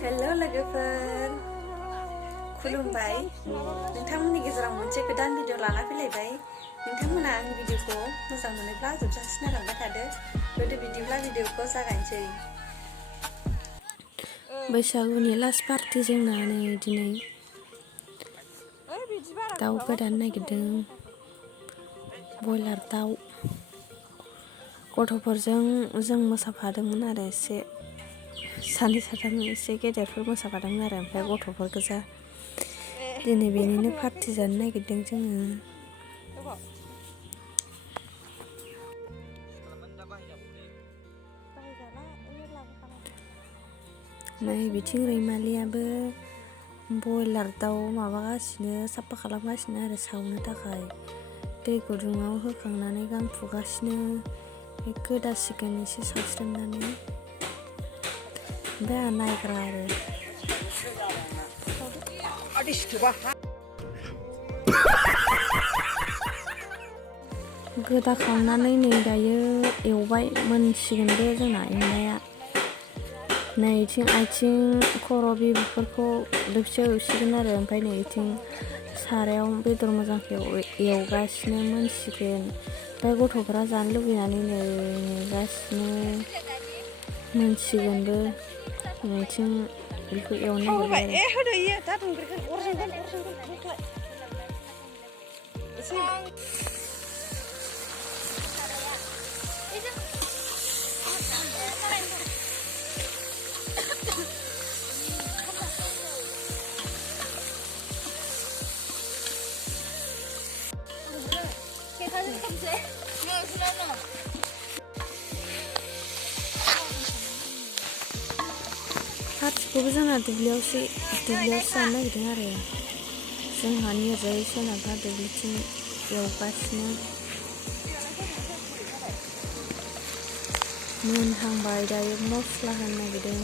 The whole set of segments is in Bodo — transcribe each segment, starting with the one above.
हेल' लोगोफोर खुलुमबाय नोंथांमोननि गेजेराव मोनसे गोदान भिडिअ लाना फैलायबाय नोंथांमोना आंनि भिडिअखौ मोजां मोनोब्ला जोबजासिम नायलांबाय थादो गोदो बिदिब्ला भिडिअखौ जागायनोसै बैसागुनि लास्ट पार्टि जोंना नै दिनै दाउ गोदानो नागिरदों बयलार दाउ गथ'फोरजों जों मोसाफादोंमोन आरो एसे सानै साथाम एसे गेदेरफोर मोसाफादोंमोन आरो ओमफ्राय गथ'फोर गोजा दिनै बेनिनो पार्टि जानो नागिरदों जोङो नै बिथिं रैमालियाबो बयलार दाउ माबागासिनो साफा खालामगासिनो आरो सावनो थाखाय दै गुदुङाव होखांनानै गां फुगासिनो गोदासिगोन एसे सावस्रोमनानै ओमफ्राय आंहा नायग्रा आरो गोदाखांनानै नै दायो एवबाय मोनसिगोनबो जोंना एवनाया नै इथिं आथिं खर' बेफोरखौ दोबसियाव एवसिगोन आरो ओमफ्राय नै इथिं सारायाव बेदर मोजांखौ एवगासिनो मोनसिगोन ओमफ्राय गथ'फ्रा जानो लुबैनानै नेगासिनो मोनसिगोनबो इथिं बेखौ एवनो नागिरबाय पार्टिखौबो जोंना दुब्लियावसो जानो नागिरदों आरो जोंहानि ओरै सोनाबहा दुब्लिथिं एवगासिनो मोनहांबाय दायो मस्ला होनो नागिरदों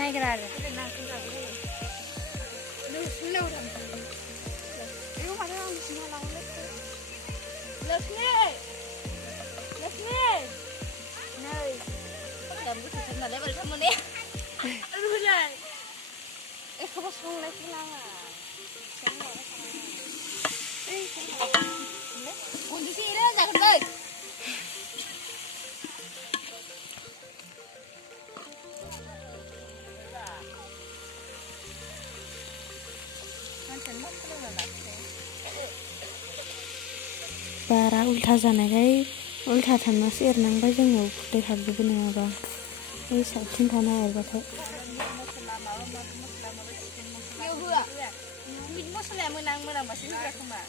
नायग्रा आरो बारा उल्था जानायखाय उल्था थांनासो एरनांबाय जोंनियाव खुदै हाबजोबो नङाबा ओइ साइडथिं थाना एरबाथाय मस्लाया मोनांबासो होग्रा खोमा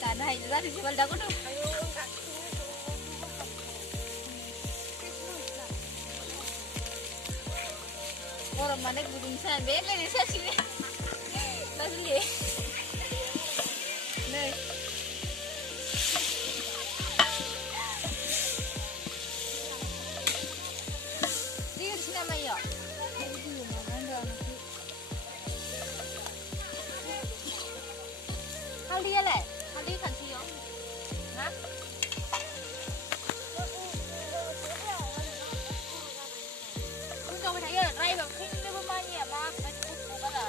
जानो हायो जादोंसो बाल दागोन गरम माने गुदुंसो बे लायनो सासिनो लाजोले नै दिनसि नामायो हालदैयालाय हालदै खानसेयाव ना बुंजाबाय थायो रायबा खैनोबो मानिया मा बायदि गथ'बाला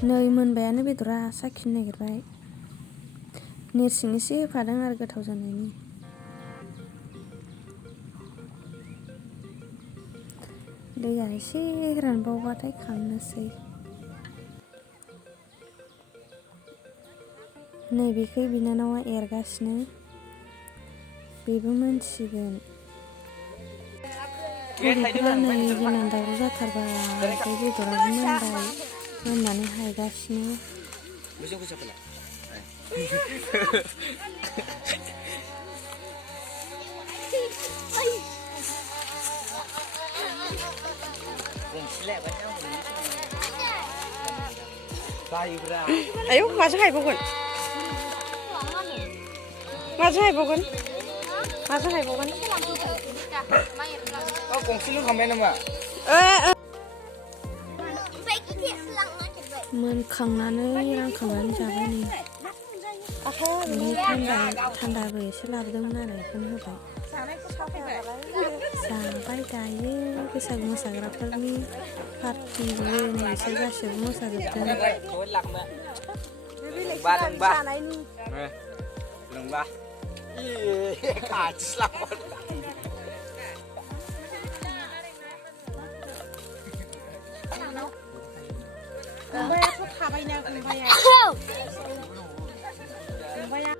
नै मोनबायानो बेदरा साखिनो नागिरबाय नेरसिं एसे होफादों आरो गोथाव जानायनि दैया एसे रानबावबाथाय खांनोसै नैबेखै बिनानावा एरगासिनो बेबो मोनसिगोन बर'फोरा नै जोंना दावराव जाथारबाय ओमफ्राय बेदराबो मोनबाय मोननानै हायगासिनो आयौ माजों हायबावगोन माजों हायबावगोन माजों हायबावगोन गंसे लोंखांबाय नामा मोनखांनानै रानखांनानै जाबाय नै ओमफ्राय थान्दाबो एसे लाबोदोंमोन आरो बेखौनो होबाय जाबाय दायो बैसागु मोसाग्राफोरनि पार्टि बियो नै बिसोर गासिबो मोसाजोबदों लोंबा खाथिस्लाबा गंबायाथ' थाबायना गंबाया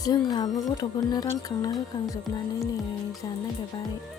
जोंहाबो गथ'फोरनो रानखांना होखांजोबनानै नै जानो नागिरबाय